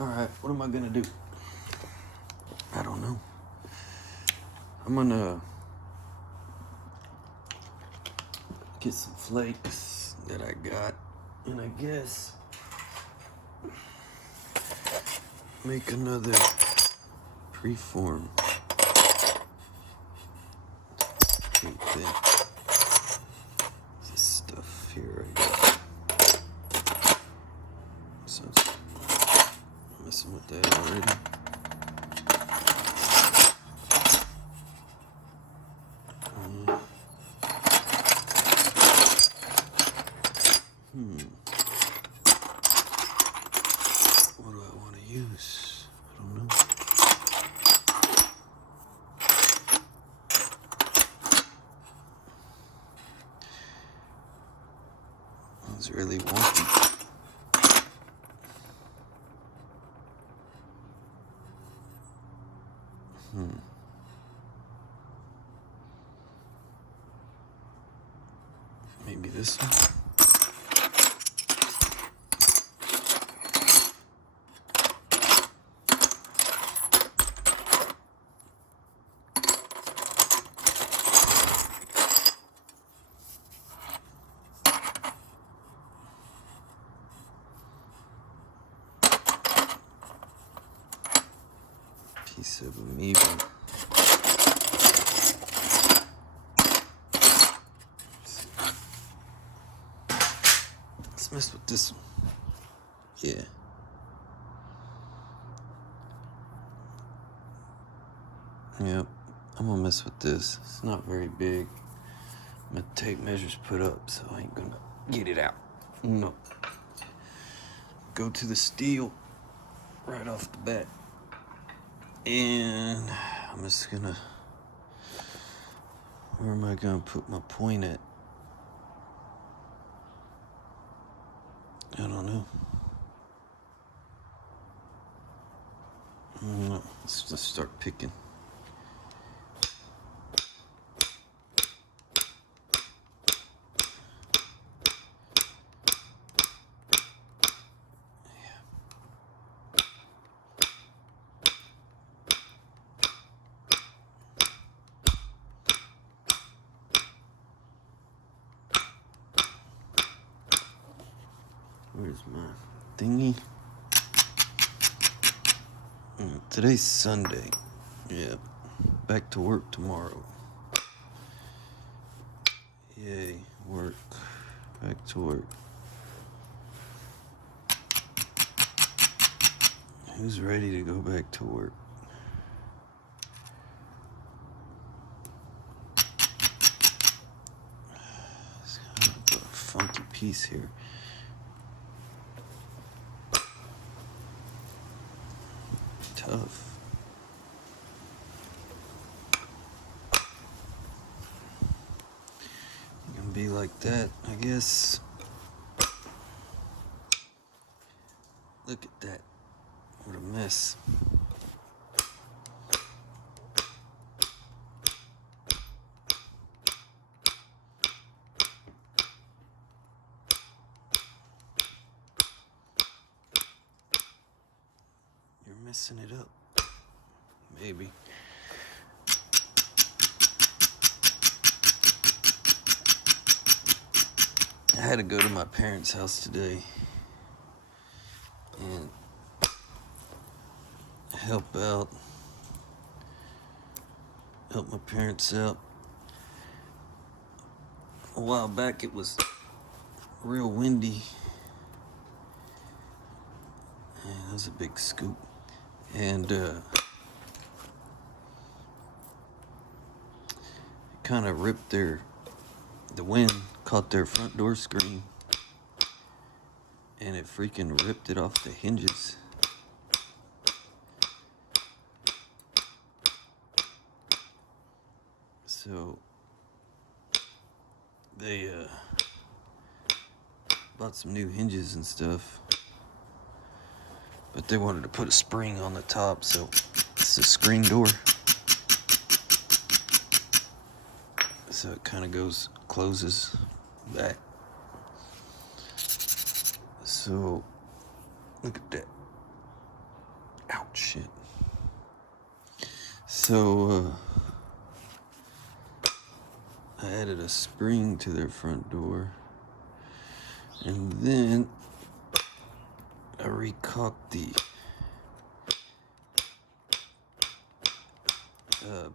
Alright, what am I gonna do? I don't know. I'm gonna get some flakes that I got, and I guess make another preform. This stuff here I got. So I'm messing with that already. What do I want to use? I don't know. It's really wonky. Maybe this one. Piece of Amoeba. Let's mess with this one. Yeah. Yep. I'm gonna mess with this. It's not very big. I'm gonna take measures put up, so I ain't gonna get it out. No. Go to the steel right off the bat. And I'm just gonna, where am I gonna put my point at? I don't know. Let's just start picking. Where's my thingy? Today's Sunday. Yeah. Back to work tomorrow. Yay, work. Back to work. Who's ready to go back to work? It's kind of a funky piece here. Tough. Gonna be like that, I guess. Look at that. What a mess. You're messing it up. Maybe. I had to go to my parents' house today and help my parents out. A while back it was real windy. Yeah, that was a big scoop. And kind of ripped the wind caught their front door screen and it freaking ripped it off the hinges. So they bought some new hinges and stuff, but they wanted to put a spring on the top, so it's a screen door. So it kind of closes back. So look at that. Shit. So, I added a spring to their front door. And then I recaulked the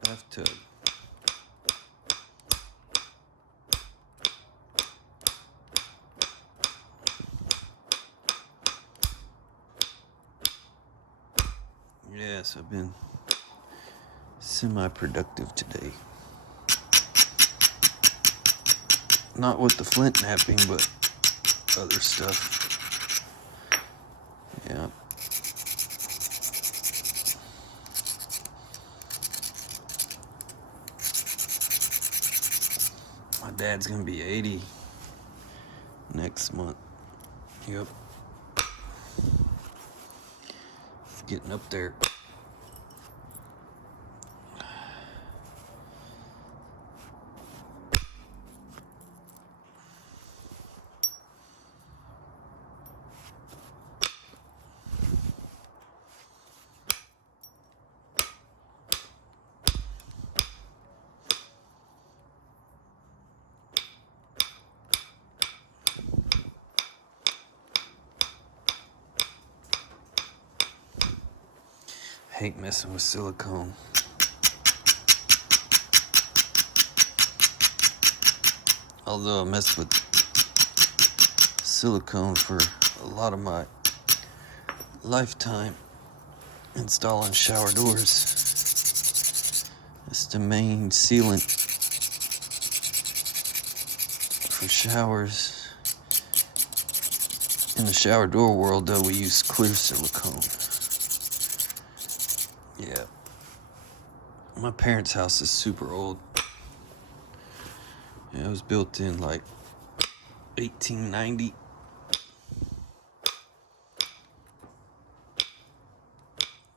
bathtub. Yes, I've been semi-productive today. Not with the flintknapping, but other stuff. Yeah. My dad's gonna be 80 next month. Yep. It's getting up there. Hate messing with silicone. Although I messed with silicone for a lot of my lifetime installing shower doors. It's the main sealant for showers. In the shower door world, though, we use clear silicone. Yeah. My parents' house is super old. Yeah, it was built in like 1890.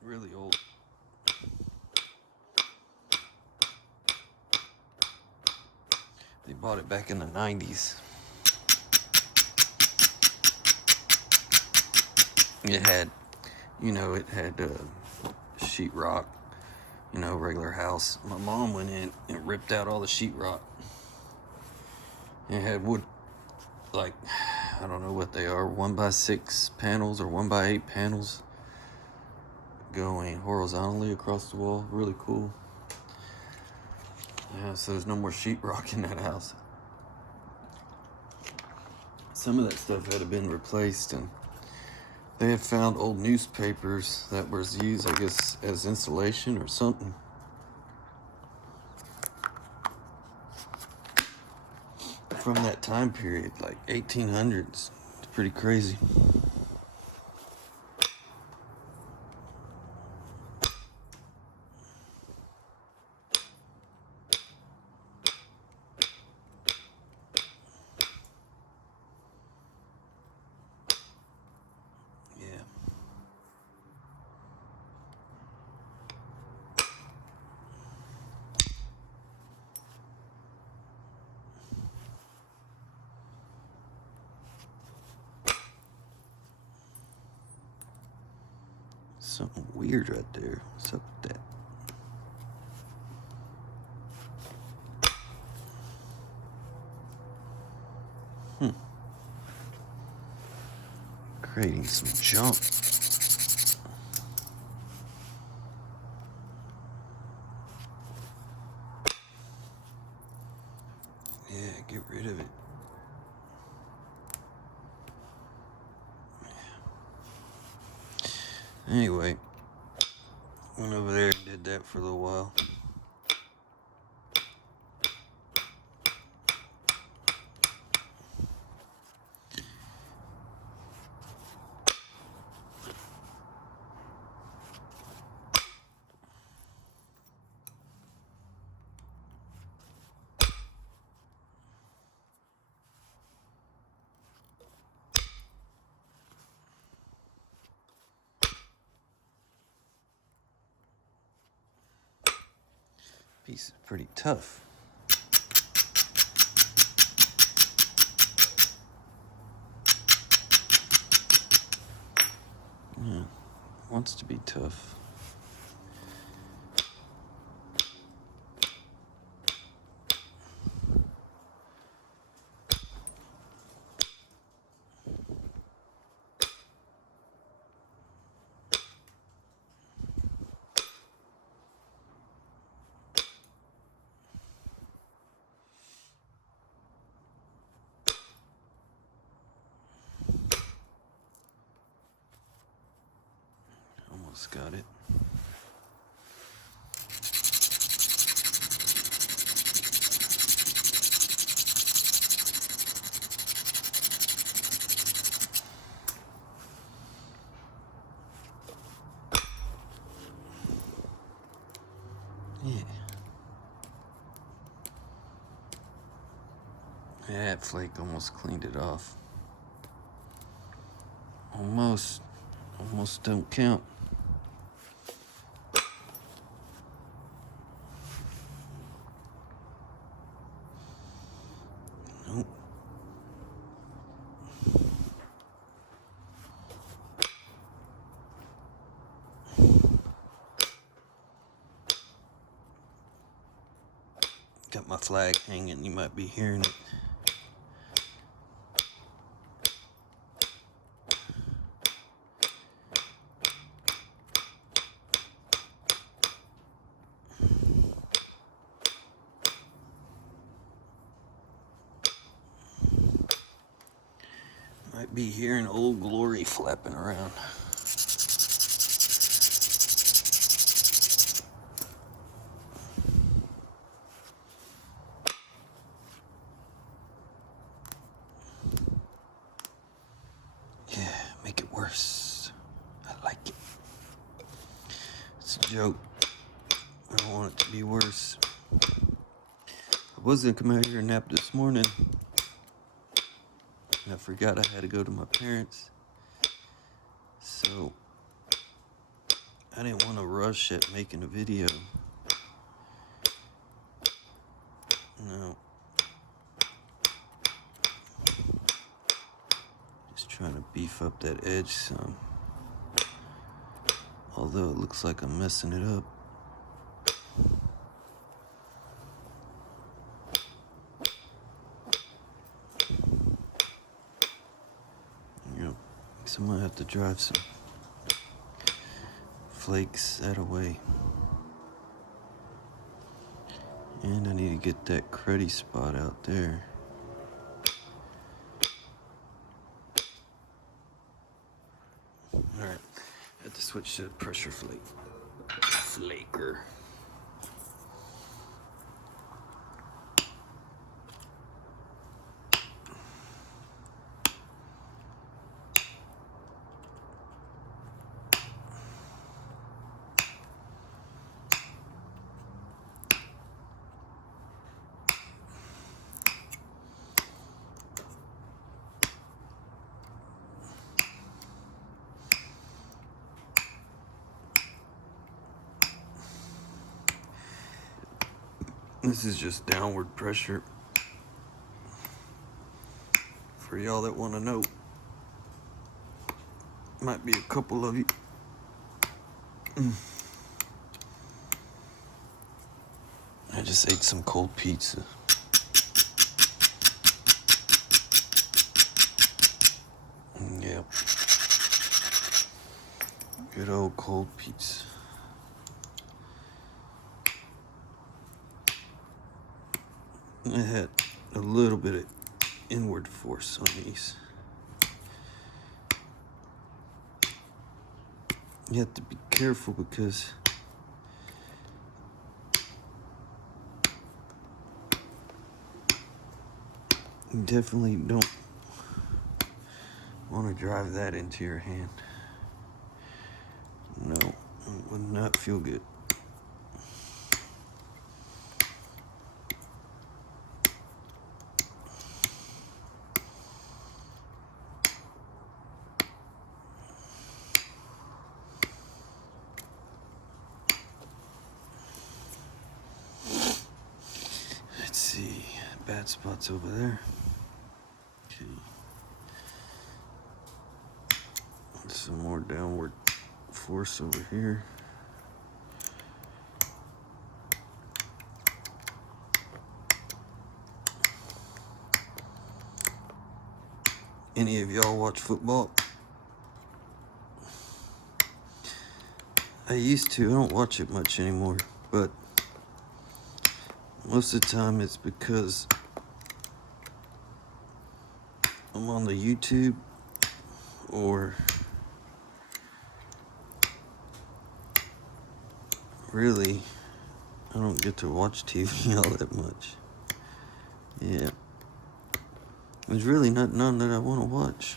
Really old. They bought it back in the 90s. It had sheetrock, regular house. My mom went in and ripped out all the sheetrock. It had wood, like, I don't know what they are, 1x6 panels or 1x8 panels going horizontally across the wall. Really cool. Yeah, so there's no more sheetrock in that house. Some of that stuff had to been replaced, and they had found old newspapers that was used, I guess, as insulation or something. From that time period, like 1800s. It's pretty crazy. Yeah. Something weird right there. What's up with that? Creating some junk. Yeah, get rid of it. Anyway, went over there and did that for a little while. Piece is pretty tough. Yeah. wants to be tough. Almost got it. Yeah. Yeah, that flake almost cleaned it off. Almost don't count. Nope. Got my flag hanging, you might be hearing it. Might be hearing Old Glory flapping around. Yeah, make it worse. I like it. It's a joke. I don't want it to be worse. I was gonna come out here and nap this morning, and I forgot I had to go to my parents. So I didn't want to rush at making a video. No. Just trying to beef up that edge some. Although it looks like I'm messing it up. Yep. So I'm gonna have to drive some flakes that away. And I need to get that cruddy spot out there. Alright, I have to switch to pressure flake. Flaker. This is just downward pressure. For y'all that want to know. Might be a couple of you. I just ate some cold pizza. Yep. Good old cold pizza. I had a little bit of inward force on these. You have to be careful because you definitely don't want to drive that into your hand. No, it would not feel good. Let's see, bad spots over there. Okay. Some more downward force over here. Any of y'all watch football? I used to. I don't watch it much anymore, but most of the time it's because I'm on the YouTube, or really I don't get to watch TV all that much. Yeah. There's really none that I want to watch.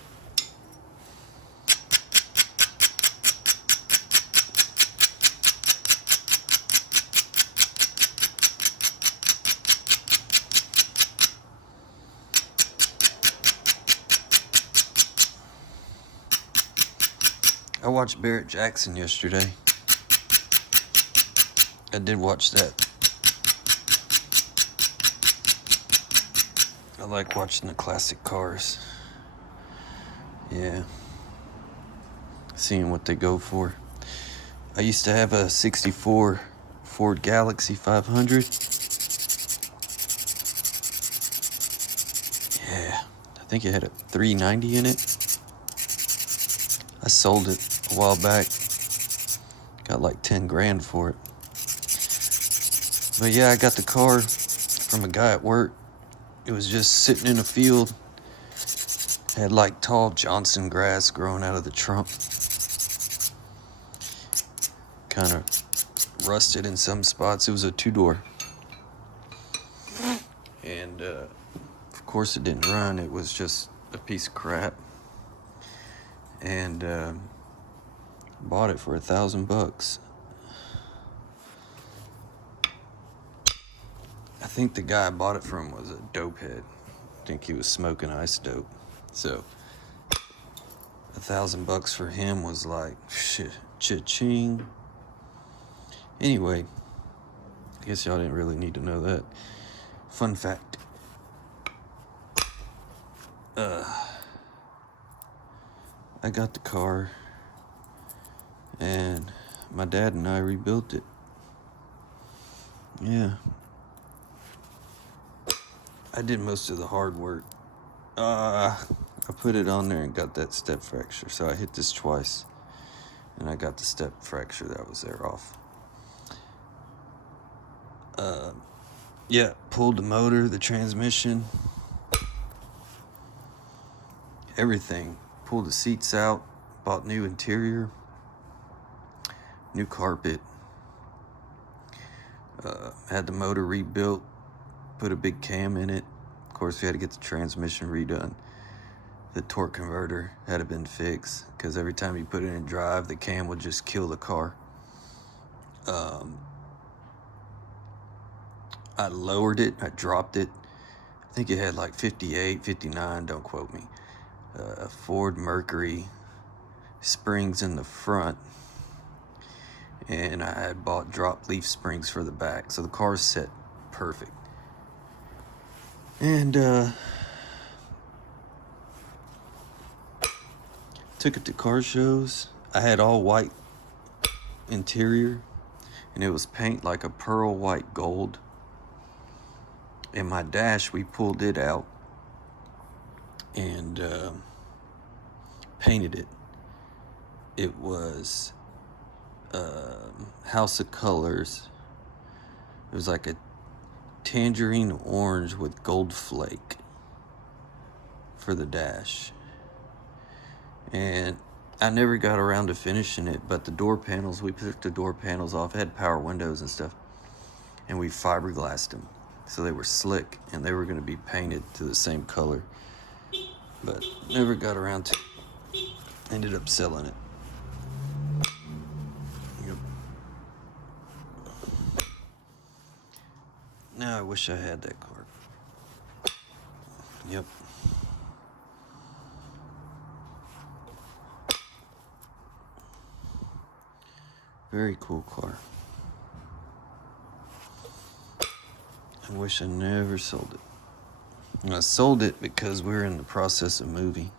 I watched Barrett Jackson yesterday. I did watch that. I like watching the classic cars. Yeah. Seeing what they go for. I used to have a 64 Ford Galaxy 500. Yeah. I think it had a 390 in it. I sold it a while back. Got like 10 grand for it. But yeah, I got the car from a guy at work. It was just sitting in a field. Had like tall Johnson grass growing out of the trunk. Kind of rusted in some spots. It was a 2-door. And of course it didn't run. It was just a piece of crap. And bought it for $1,000. I think the guy I bought it from was a dope head. I think he was smoking ice dope. So $1,000 for him was like shit, cha-ching. Anyway, I guess y'all didn't really need to know that. Fun fact. I got the car, and my dad and I rebuilt it. Yeah. I did most of the hard work. I put it on there and got that step fracture. So I hit this twice, and I got the step fracture that was there off. Yeah, pulled the motor, the transmission, everything. Pulled the seats out, bought new interior, new carpet, had the motor rebuilt, put a big cam in it. Of course, we had to get the transmission redone. The torque converter had to been fixed, because every time you put it in drive, the cam would just kill the car. I lowered it, I dropped it. I think it had like 58, 59, don't quote me. Ford Mercury springs in the front, and I had bought drop leaf springs for the back, so the car's set perfect. And took it to car shows. I had all white interior, and it was paint like a pearl white gold. And my dash, we pulled it out and painted it. It was House of Colors. It was like a tangerine orange with gold flake for the dash. And I never got around to finishing it, but the door panels, we took the door panels off. It had power windows and stuff, and we fiberglassed them. So they were slick, and they were going to be painted to the same color. But never got around to it. Ended up selling it. Yep. Now I wish I had that car. Yep. Very cool car. I wish I never sold it. And I sold it because we were in the process of moving.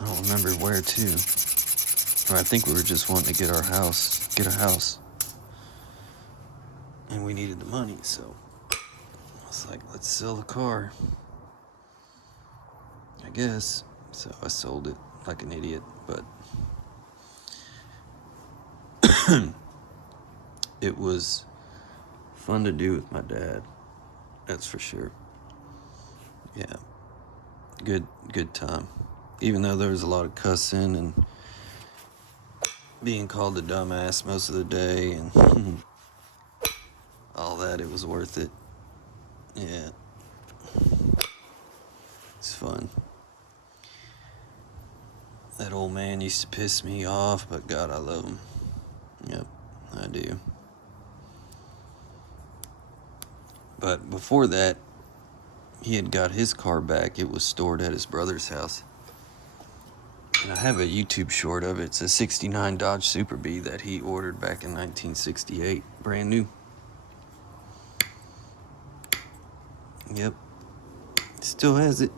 I don't remember where to. Or I think we were just wanting to get a house. And we needed the money, so I was like, let's sell the car, I guess. So I sold it like an idiot, but it was fun to do with my dad, that's for sure. Yeah, good time. Even though there was a lot of cussing and being called a dumbass most of the day and all that, it was worth it. Yeah, it's fun. That old man used to piss me off, but God, I love him. Yep, I do. But before that, he had got his car back. It was stored at his brother's house. And I have a YouTube short of it. It's a 69 Dodge Super Bee that he ordered back in 1968. Brand new. Yep. Still has it.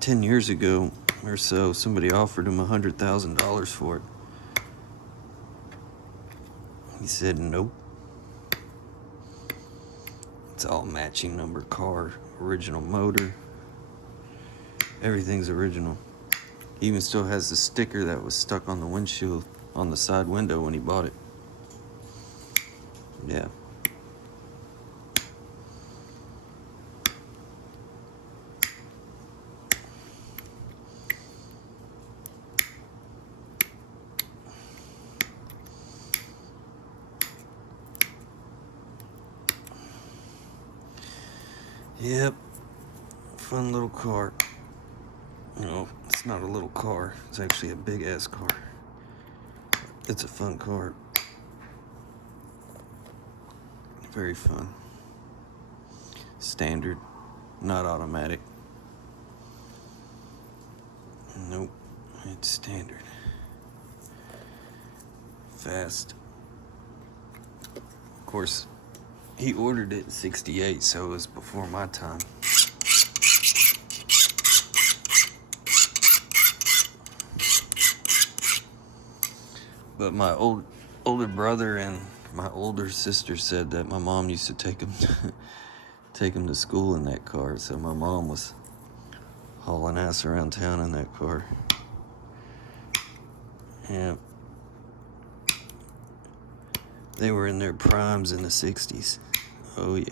$10 years ago or so, somebody offered him $100,000 for it. He said nope. It's all matching number car, original motor. Everything's original. He even still has the sticker that was stuck on the windshield on the side window when he bought it. Yeah. Yep. Fun little car. No, it's not a little car. It's actually a big ass car. It's a fun car. Very fun. Standard, not automatic. Nope, it's standard. Fast. Of course, he ordered it in 68, so it was before my time. But my older brother and my older sister said that my mom used to take him to school in that car. So my mom was hauling ass around town in that car. Yeah. They were in their primes in the 60s. Oh yeah.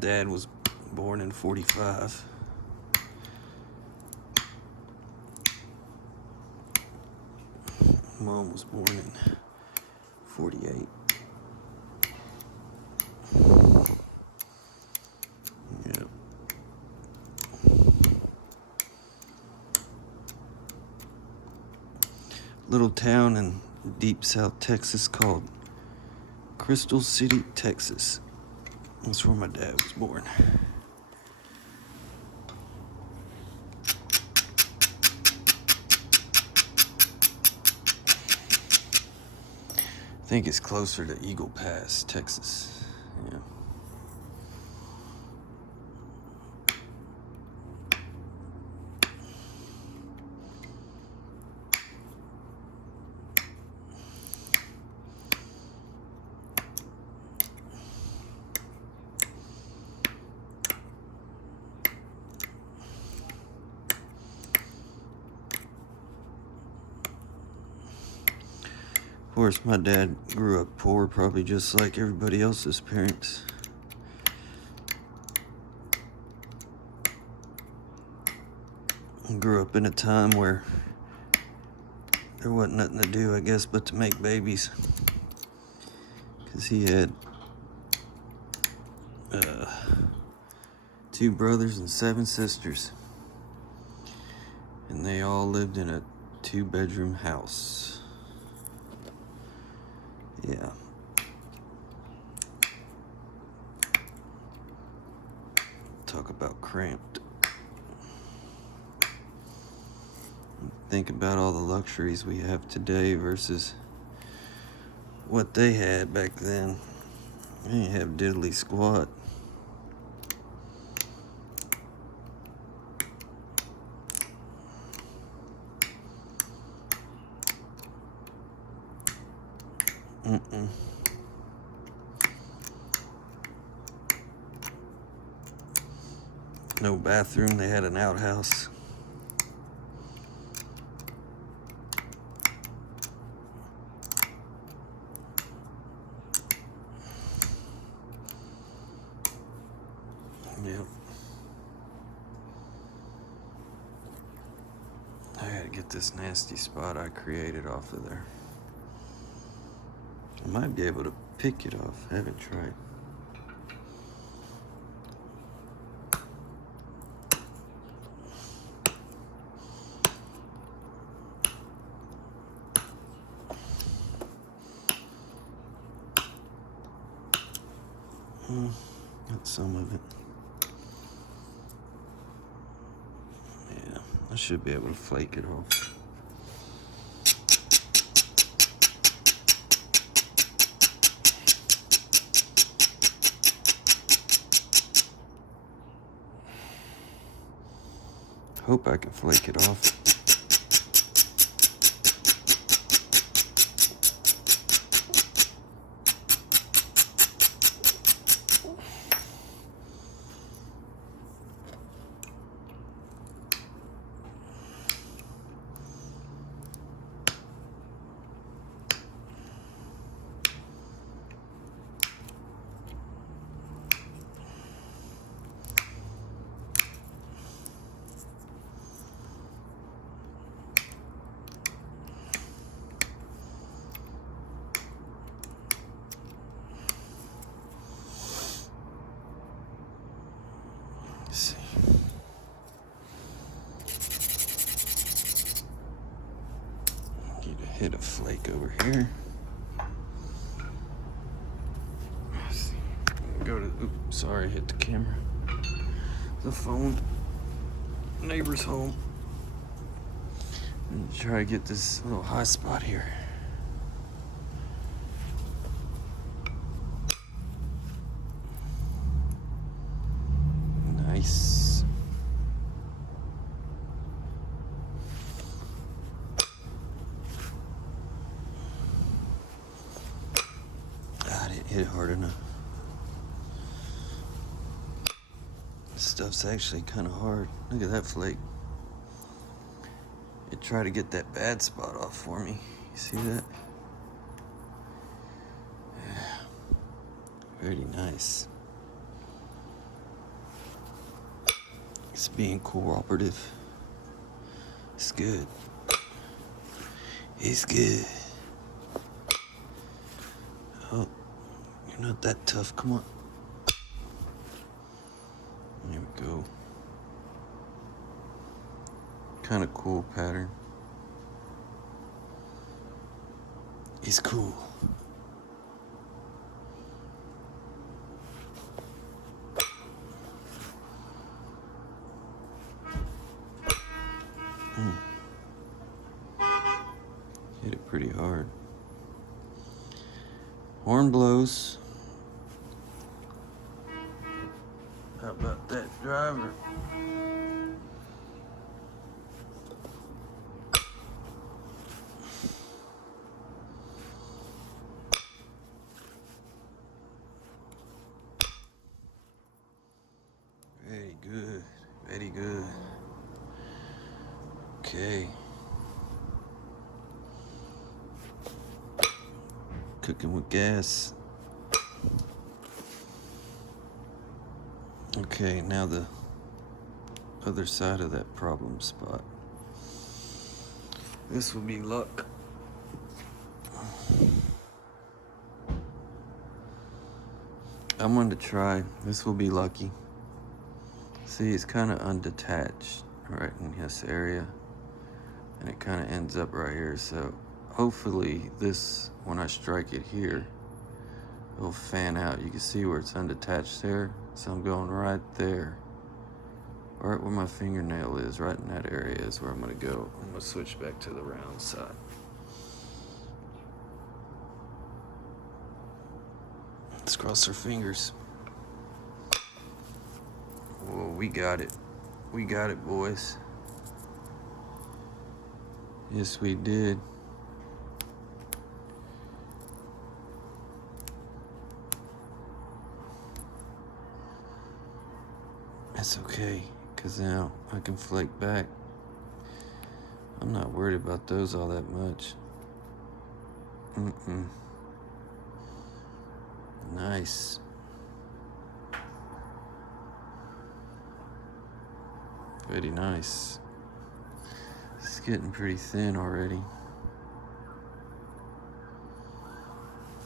Dad was born in 45. Mom was born in 48. Yep. Little town in deep South Texas called Crystal City, Texas. That's where my dad was born. I think it's closer to Eagle Pass, Texas. Yeah. Of course, my dad grew up poor, probably just like everybody else's parents. He grew up in a time where there wasn't nothing to do, I guess, but to make babies. Because he had 2 brothers and 7 sisters. And they all lived in a 2-bedroom house. Yeah. Talk about cramped. think about all the luxuries we have today versus what they had back then. They didn't have diddly squat. No bathroom, they had an outhouse. Yep. I gotta get this nasty spot I created off of there. I might be able to pick it off. I haven't tried. Got some of it. Yeah, I should be able to flake it off. Hope I can flake it off. See. Need to hit a flake over here. Let's see. Go to. Oops, sorry, hit the camera. The phone. Neighbor's home. And try to get this little high spot here. Nice. I didn't hit it hard enough. This stuff's actually kind of hard. Look at that flake. It tried to get that bad spot off for me. You see that? Yeah. Very nice. It's being cooperative. It's good. It's good. Oh, you're not that tough. Come on. There we go. Kind of cool pattern. It's cool. Hit it pretty hard. Horn blows. How about that driver? Very good. Very good. Okay. Cooking with gas. Okay, now the other side of that problem spot. This will be luck. I'm going to try. This will be lucky. See, it's kind of undetached right in this area. And it kind of ends up right here. So hopefully this, when I strike it here, it'll fan out. You can see where it's undetached there. So I'm going right there. right where my fingernail is, right in that area is where I'm gonna go. I'm gonna switch back to the round side. Let's cross our fingers. Whoa, we got it. We got it, boys. Yes, we did. That's okay, because now I can flake back. I'm not worried about those all that much. Nice. Very nice. It's getting pretty thin already.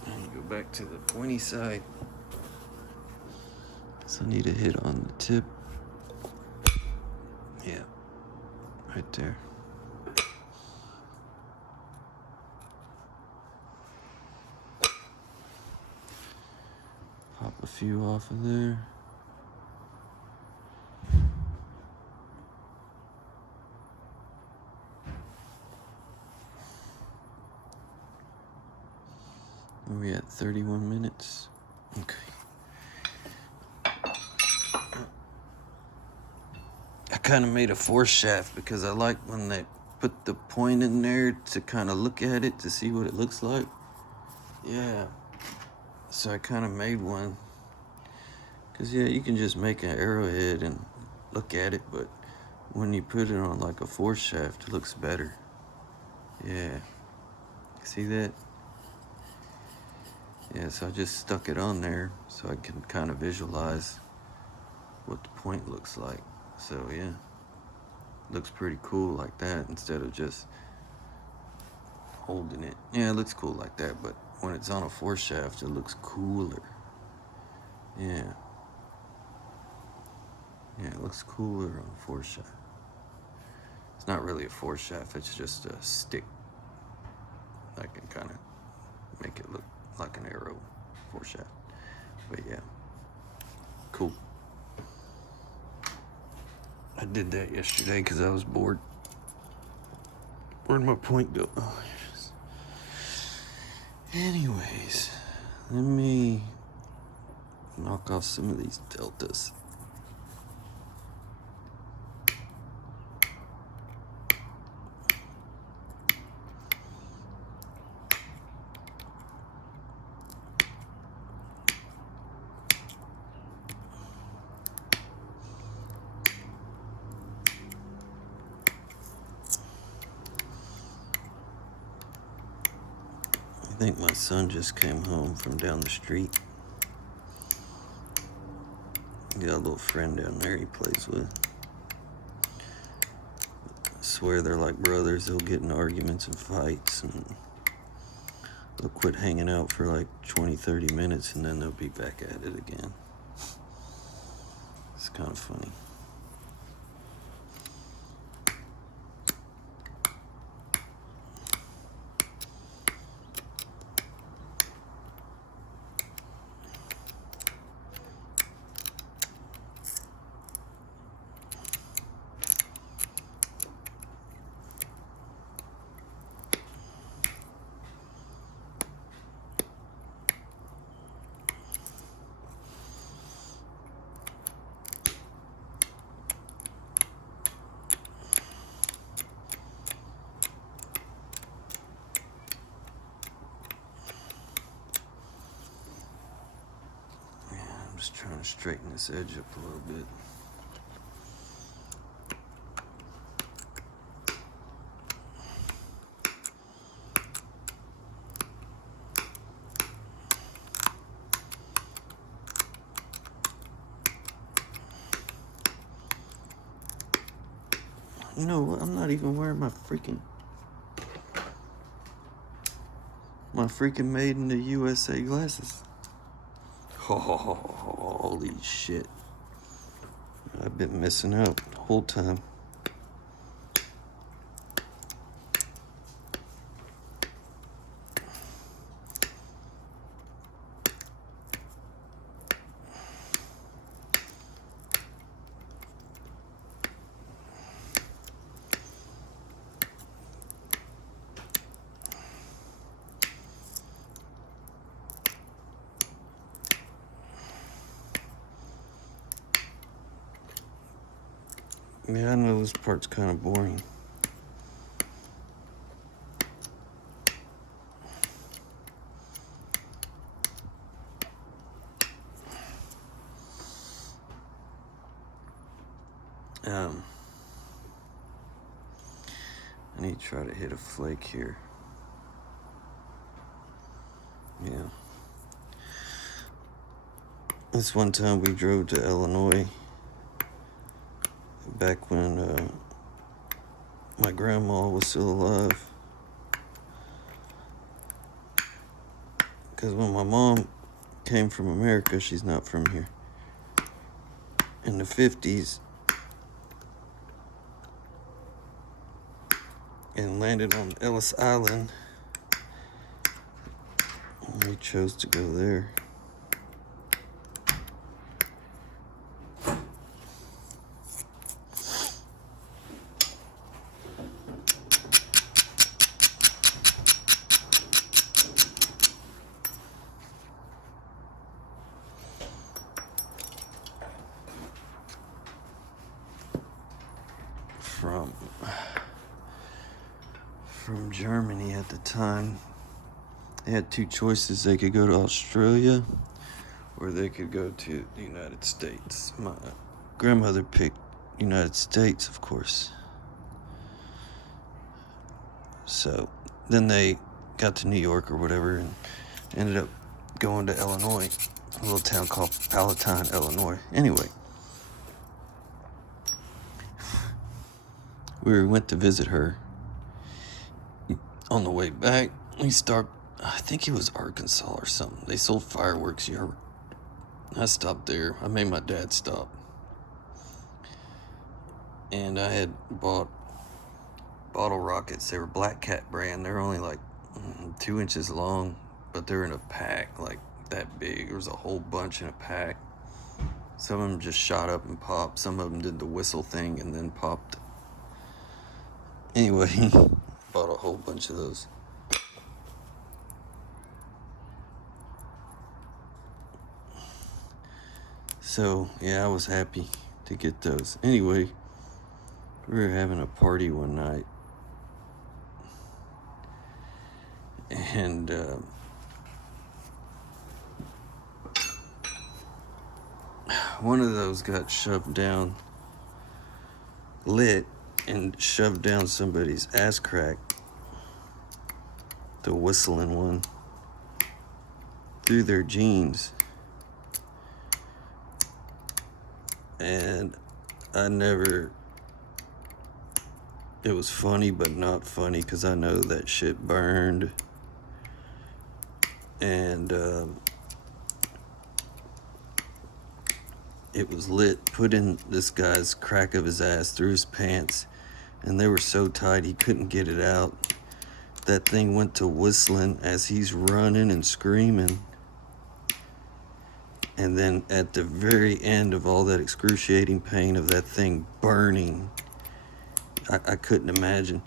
And you go back to the pointy side. So I need to hit on the tip. Yeah, right there. Pop a few off of there. Where are we at? 31 minutes? Okay. I kind of made a force shaft because I like when they put the point in there to kind of look at it to see what it looks like. Yeah. So I kind of made one. Because, yeah, you can just make an arrowhead and look at it, but when you put it on like a force shaft, it looks better. Yeah. See that? Yeah, so I just stuck it on there so I can kind of visualize what the point looks like. So, yeah. Looks pretty cool like that instead of just holding it. Yeah, it looks cool like that, but when it's on a force shaft, it looks cooler. Yeah. Yeah, it looks cooler on a force shaft. It's not really a force shaft, it's just a stick. I can kind of make it look like an arrow force shaft. But yeah, cool. I did that yesterday because I was bored. Where'd my point go? Oh, yes. Anyways, let me knock off some of these deltas. I think my son just came home from down the street. He got a little friend down there he plays with. I swear they're like brothers. They'll get in arguments and fights, and they'll quit hanging out for like 20, 30 minutes, and then they'll be back at it again. It's kind of funny. Just trying to straighten this edge up a little bit. You know what? I'm not even wearing my freaking made in the USA glasses. Holy shit. I've been missing out the whole time. Yeah, I know this part's kind of boring. I need to try to hit a flake here. Yeah. This one time we drove to Illinois back when my grandma was still alive. Because when my mom came from America, she's not from here, in the 50s, and landed on Ellis Island, and we chose to go there. From Germany at the time. They had two choices. They could go to Australia or they could go to the United States. My grandmother picked United States, of course. So then they got to New York or whatever and ended up going to Illinois, a little town called Palatine, Illinois. Anyway, we went to visit her. On the way back, we stopped, I think it was Arkansas or something. They sold fireworks here. I stopped there. I made my dad stop. And I had bought bottle rockets. They were Black Cat brand. They're only like 2 inches long, but they're in a pack like that big. There was a whole bunch in a pack. Some of them just shot up and popped. Some of them did the whistle thing and then popped. Anyway, bought a whole bunch of those. So, yeah, I was happy to get those. Anyway, we were having a party one night. And one of those got shoved down, lit, and shoved down somebody's ass crack. The whistling one. Through their jeans. And it was funny but not funny because I know that shit burned. And it was lit, put in this guy's crack of his ass through his pants, and they were so tight he couldn't get it out. That thing went to whistling as he's running and screaming. And then at the very end of all that excruciating pain of that thing burning, I couldn't imagine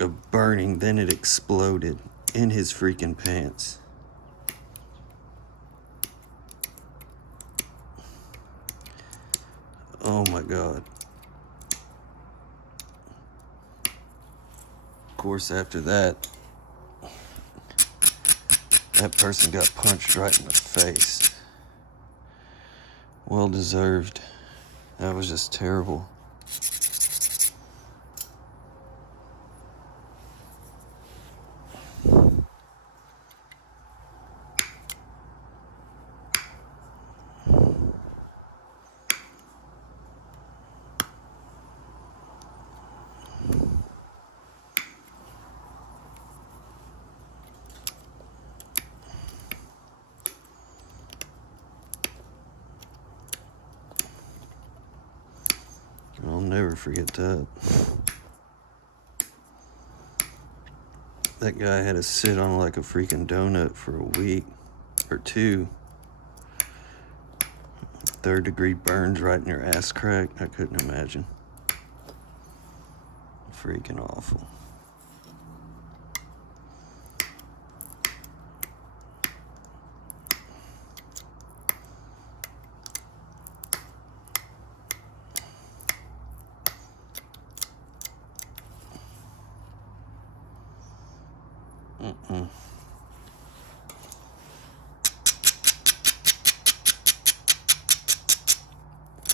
a burning, then it exploded in his freaking pants. Oh my God. Of course, after that, that person got punched right in the face. Well deserved. That was just terrible. I'll never forget that. That guy had to sit on like a freaking donut for a week or two. 3rd-degree burns right in your ass crack. I couldn't imagine. Freaking awful.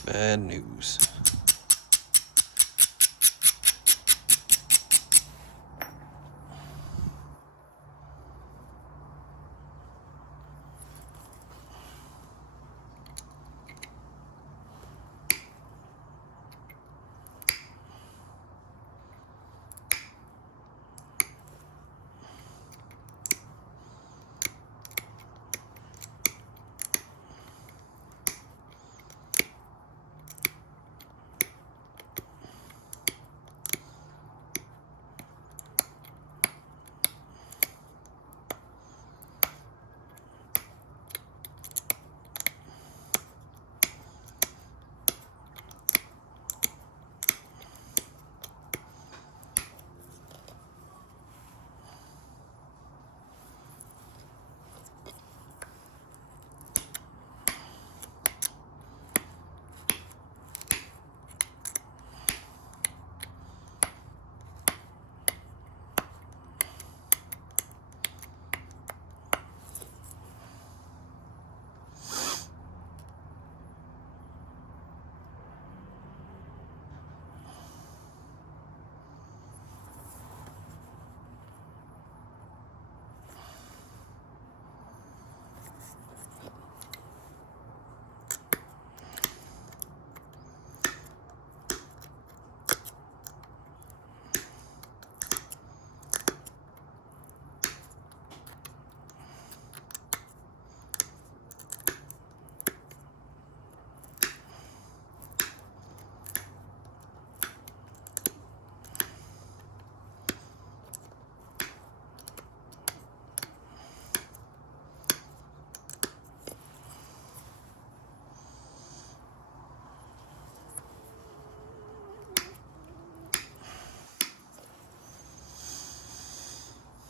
Bad news.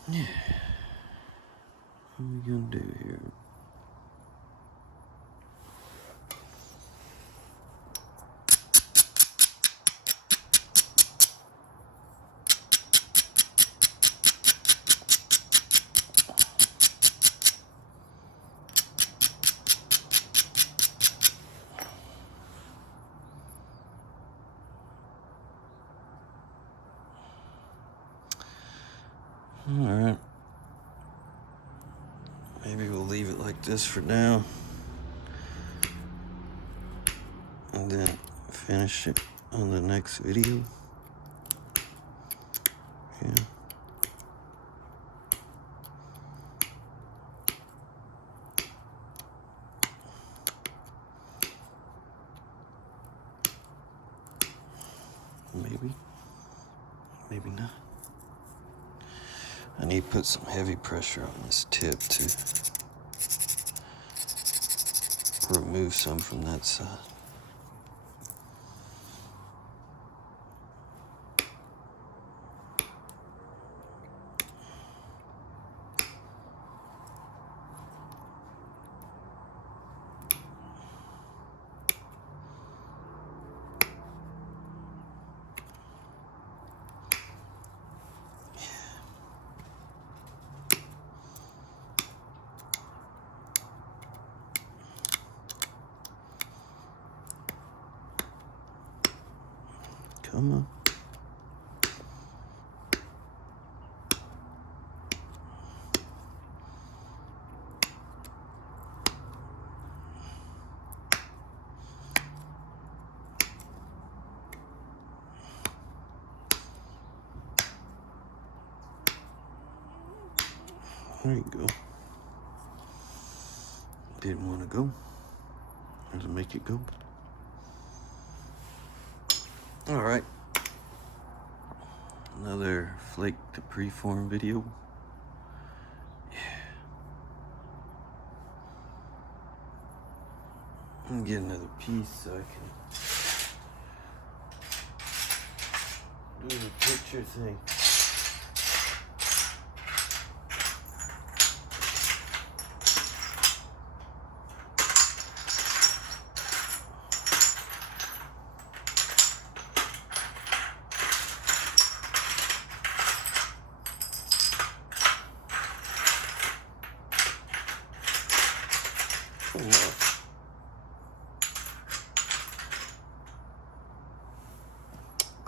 Yeah. What are we gonna do here? All right. Maybe we'll leave it like this for now. And then finish it on the next video. Yeah. Maybe not. I need to put some heavy pressure on this tip to remove some from that side. Come on. There you go. Didn't want to go. Let's make it go. All right. Another Flake the preform video. Yeah. I'm gonna get another piece so I can do the picture thing.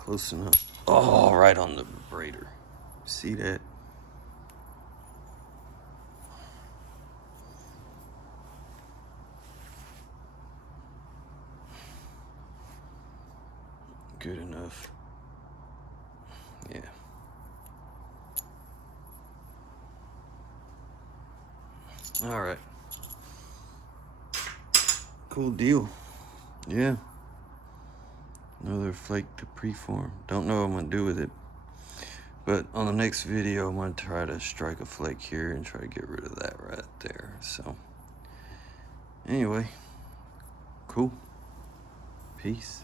close enough. Oh, right on the vibrator. See that? Good enough. Yeah. All right. Cool deal. Yeah. Another flake to preform. Don't know what I'm gonna do with it. But on the next video, I'm gonna try to strike a flake here and try to get rid of that right there. So anyway, cool. Peace.